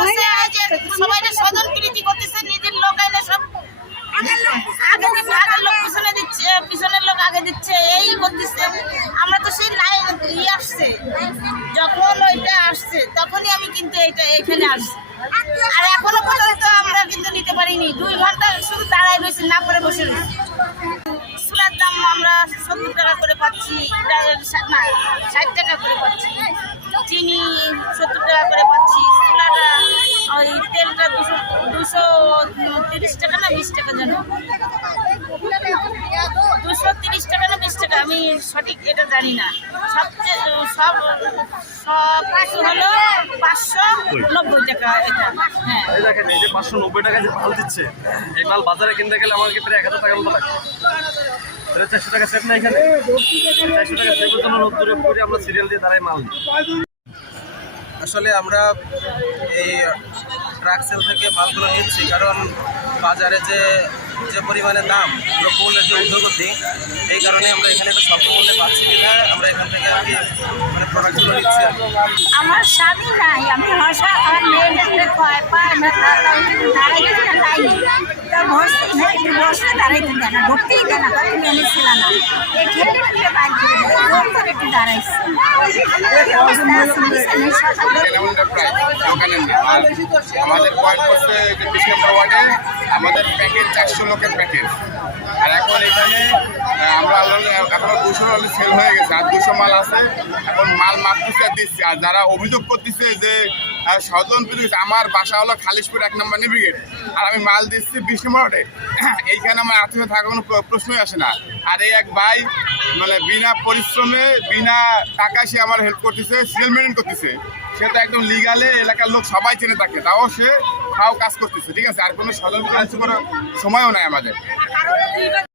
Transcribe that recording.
হচ্ছে যে সবাই স্বজন প্রীতি করতেছে, নিজের লোক আইলে সব আগের লোক পিছনে দিচ্ছে, পিছনের লোক আগে দিচ্ছে, এই করতেছে। আমরা তো সেই লাইন আসছে, যখন ওইটা আসছে তখনই আমি কিন্তু এখানে আসছি। আর এখনো পর্যন্ত আমরা কিন্তু নিতে পারিনি, 2 ঘন্টা শুধু দাঁড়ায় রয়েছি, না করে বসে রয়েছি। চুলার দাম আমরা 70 টাকা করে পাচ্ছি, না 60 টাকা করে পাচ্ছি, চিনি 70 টাকা করে পাচ্ছি, চুলাটা ওই তেলটা 230 টাকা না 20 টাকা যেন, 230 টাকা না 20 টাকা, আমি সঠিক এটা জানি না। সবচেয়ে সব কিছু হলো 590 টাকা এটা। হ্যাঁ, এই দেখেন, এই যে 590 টাকা যে মাল দিচ্ছে, এই মাল বাজারে কিনতে গেলে আমাকে প্রায় 1000 টাকার মতো লাগবে। 400 টাকা সেট না, এখানে 400 টাকা সেটের জন্য রোদ্দুরে পরে আমরা সিরিয়াল দিয়ে দাঁড়াই মাল নিই। আসলে আমরা এই ট্রাক সেল থেকে মালগুলো নিচ্ছি, কারণ বাজারে যে পরিমাণে দাম, দ্রব্যমূল্যের যে ঊর্ধ্বগতি, এই কারণে আমরা এখানে তো স্বল্প মূল্যে পাচ্ছি বিধায় আমরা এখান থেকে আর কি মানে প্রোডাক্টগুলো নিচ্ছি আর কি। আমার স্বামী নাই, আমি হসা আমার মেয়ে দেখলে পায় না, দাঁড়াইতে না লাইনে তা বসে দাঁড়াইতে দেয় না, ঢুকতেই দেয় না, তুমি এনেছিলাম না এই ঠেলে ঠেলে বাইরে একটু দাঁড়াইছি। আমাদের পয়েন্ট করছে যে 20 নম্বর ওয়ার্ডে আমাদের প্যাকেজ 400 লোকের প্যাকেজ। আর এখন এখানে আমরা এখন 200 অলরেডি সেল হয়ে গেছে, আর 200 মাল আছে। এখন মাল মাপতেছে আর দিচ্ছে। আর যারা অভিযোগ করতেছে যে স্বজন প্রীতি, আমার বাসা হলো খালিশপুর 1 নম্বর ব্রিগেড, আর আমি মাল দিচ্ছি 20 নম্বর ওয়ার্ডে, এইখানে আমার আত্মীয় থাকার কোনো প্রশ্নই আসে না। আর এই এক ভাই মানে বিনা পরিশ্রমে বিনা টাকায় সে আমার হেল্প করতেছে, সিরিয়াল মেনটেন করতেছে। সে তো একদম লিগালে এলাকার লোক সবাই চেনে থাকে, তাও সে কাজ করতেছে, ঠিক আছে। আর কোনো স্বজন করার সময়ও নাই আমাদের।